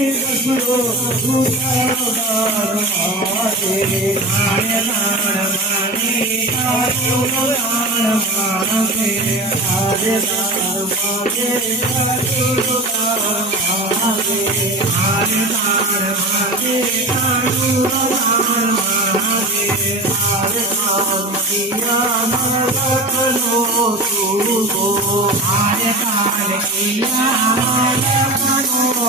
Hare Hare